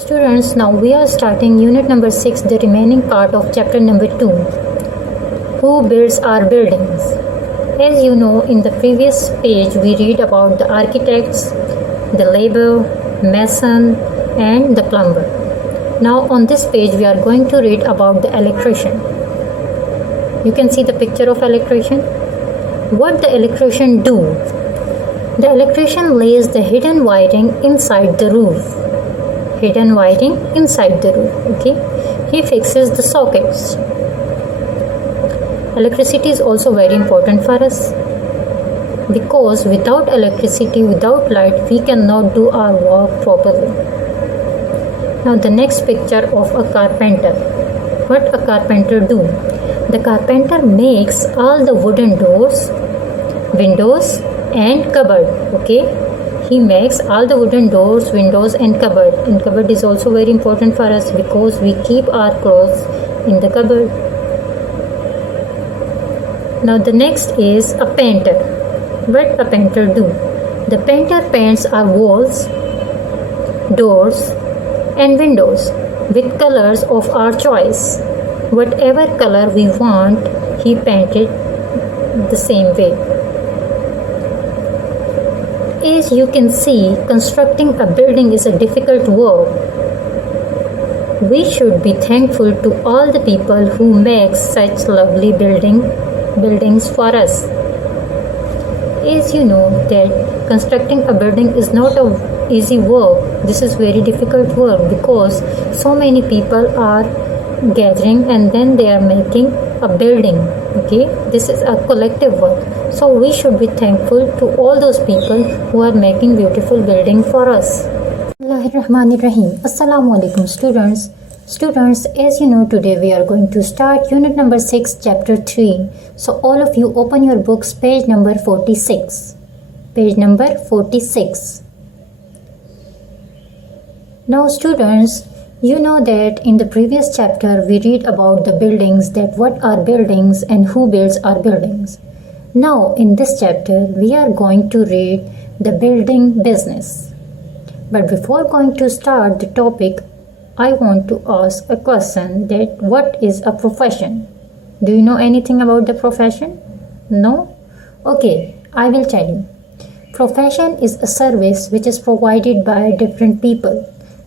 Students, now we are starting unit number 6, the remaining part of chapter number 2. Who builds our buildings? As you know, in the previous page we read about the architects, the laborer, mason and the plumber. Now on this page we are going to read about the electrician. You can see the picture of electrician. What the electrician do? The electrician lays the hidden wiring inside the roof. Hidden wiring inside the roof. Okay, he fixes the sockets. Electricity is also very important for us because without electricity, without light, we cannot do our work properly. Now the next picture of a carpenter. What a carpenter do? The carpenter makes all the wooden doors, windows and cupboard. Okay, he makes all the wooden doors, windows and cupboard. And cupboard is also very important for us because we keep our clothes in the cupboard. Now the next is a painter. What a painter do? The painter paints our walls, doors and windows with colors of our choice. Whatever color we want, he painted the same way. As you can see, constructing a building is a difficult work. We should be thankful to all the people who make such lovely buildings for us. As you know that constructing a building is not an easy work. This is very difficult work because so many people are gathering and then they are making a building. Okay, this is a collective work, so we should be thankful to all those people who are making beautiful building for us. Bismillahirrahmanirrahim. Assalamu alaikum students, as you know, today we are going to start unit number 6 chapter 3. So all of you open your books, page number 46. Now students, you know that in the previous chapter we read about the buildings, that what are buildings and who builds our buildings. Now in this chapter we are going to read the building business. But before going to start the topic, I want to ask a question, that what is a profession? Do you know anything about the profession? No? Okay, I will tell you. Profession is a service which is provided by different people.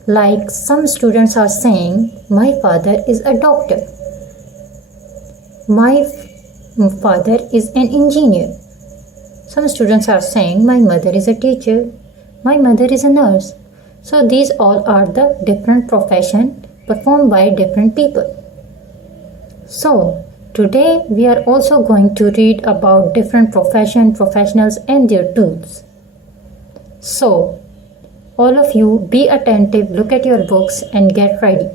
Like some students are saying, my father is a doctor. My father is an engineer. Some students are saying, my mother is a teacher. My mother is a nurse. So these all are the different professions performed by different people. So today we are also going to read about different professionals and their tools. So all of you be attentive, look at your books and get ready.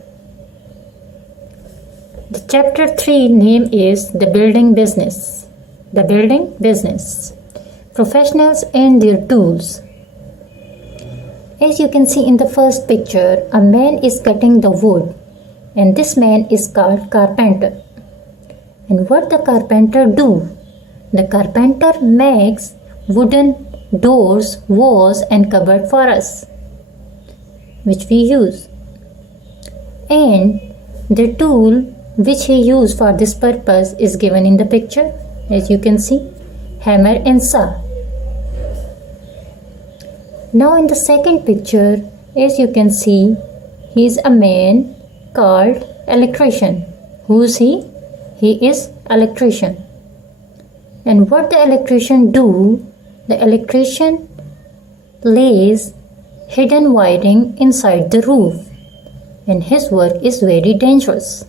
The chapter 3 name is the building business. The building business. Professionals and their tools. As you can see in the first picture, a man is cutting the wood and this man is called carpenter. And what the carpenter do? The carpenter makes wooden doors, walls and cupboard for us, which we use. And the tool which he used for this purpose is given in the picture. As you can see, hammer and saw. Now in the second picture, as you can see, he is a man called electrician. Who is he? He is electrician. And what the electrician do? The electrician lays hidden wiring inside the roof, and his work is very dangerous.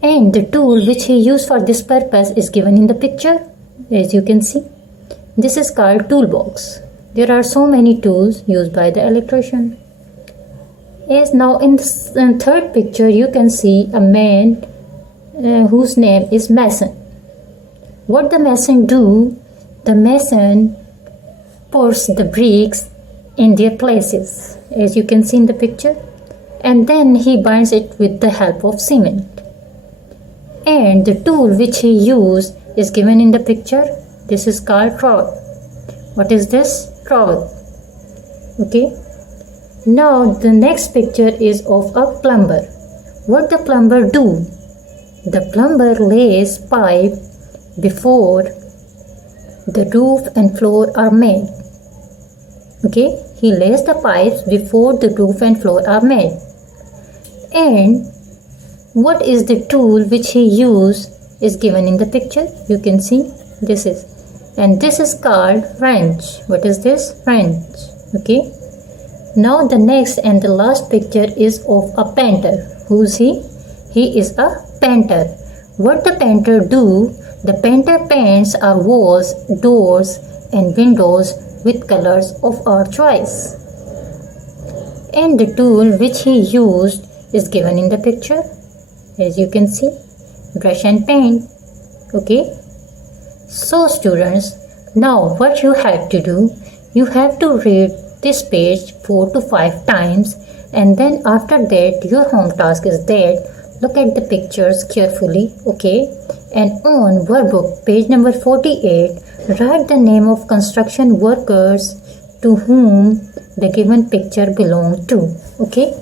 And the tool which he used for this purpose is given in the picture. As you can see, this is called toolbox. There are so many tools used by the electrician. As now in the third picture you can see a man whose name is mason. What the mason do? The mason puts the bricks in their places, as you can see in the picture, and then he binds it with the help of cement. And the tool which he used is given in the picture. This is called trowel. What is this? Trowel. Okay. Now the next picture is of a plumber. What the plumber do? The plumber lays pipe before the roof and floor are made. Okay, he lays the pipes before the roof and floor are made. And what is the tool which he used is given in the picture. You can see this is, and this is called wrench. What is this? Wrench. Okay. Now the next and the last picture is of a painter. Who's he? He is a painter. What the painter do? The painter paints our walls, doors and windows with colors of our choice. And the tool which he used is given in the picture. As you can see, brush and paint. Okay. So students, now what you have to do, you have to read this page 4 to 5 times, and then after that your home task is that look at the pictures carefully. Okay. And on workbook page number 48, write the name of construction workers to whom the given picture belongs to. Okay.